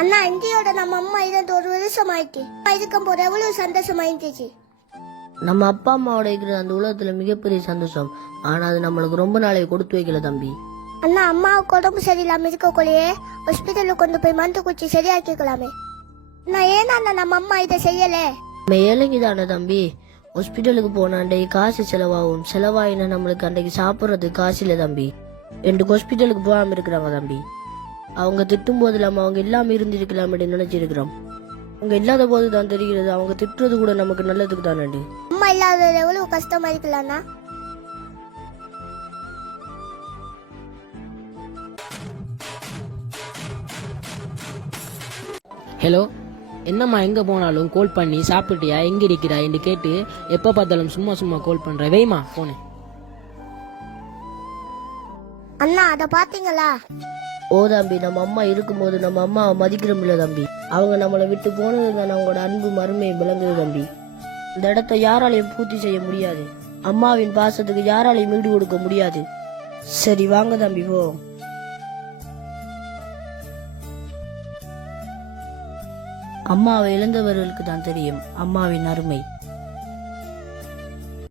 அண்ணா இந்தியோட நம்ம அம்மா இருந்து 1 வருஷம் ஆயிட்டு இதுக்கும் போது எவ்வளவு சந்தோஷமாயிருந்துச்சு. நம்ம அப்பா அம்மாவோட இருக்கிற அந்த உலகத்துல மிகப்பெரிய சந்தோஷம். ஆனா அது நம்மளுக்கு ரொம்ப நாளைக்கு கொடுத்து வைக்கல தம்பி. அண்ணா அம்மாவுக்கு உடம்பு சரியில்லாம இருக்கக்குள்ளேயே ஹாஸ்பிட்டலுக்கு கொண்டு போய் மருந்து குச்சி சரியாக்கிக்கலாமே. நான் ஏன்னா நம்ம அம்மா இதை செய்யல. நம்ம ஏழைக்கு தானே தம்பி. ஹாஸ்பிட்டலுக்கு போன அன்றைக்கு காசு செலவாகும். செலவாயினா நம்மளுக்கு அன்றைக்கு சாப்பிட்றதுக்கு காசு இல்லை தம்பி. 2 ஹாஸ்பிட்டலுக்கு போகாம இருக்கிறாங்க தம்பி. அவங்க திட்டும் போது இல்லாம அவங்க இல்லாம இருந்திருக்கலாம் அப்படின்னு நினைச்சிருக்கிறோம். அவங்க இல்லாத போது தான் தெரிகிறது அவங்க திட்டுறது கூட நமக்கு நல்லதுக்கு தானே. அம்மா இல்லாத எவ்வளவு கஷ்டமா இருக்கலாம்னா. ஹலோ, என்னம்மா எங்கே போனாலும் கால் பண்ணி சாப்பிட்டியா எங்கே இருக்கிறா என்று கேட்டு எப்போ பார்த்தாலும் சும்மா சும்மா கால் பண்ணுற. வெய்மா போனேன். அண்ணா அதை பாத்தீங்களா? ஓ தம்பி, நம்ம அம்மா இருக்கும்போது நம்ம அம்மாவை மதிக்கிறோம்ல தம்பி. அவங்க நம்மளை விட்டு போனது தான் அவங்களோட அன்பு மருமையை விளங்குது தம்பி. இந்த இடத்த யாராலையும் பூர்த்தி செய்ய முடியாது. அம்மாவின் பாசத்துக்கு யாராலையும் ஈடு கொடுக்க முடியாது. சரி வாங்க தம்பி போ. அம்மாவை இழந்தவர்களுக்கு தான் தெரியும் அம்மாவின் அருமை.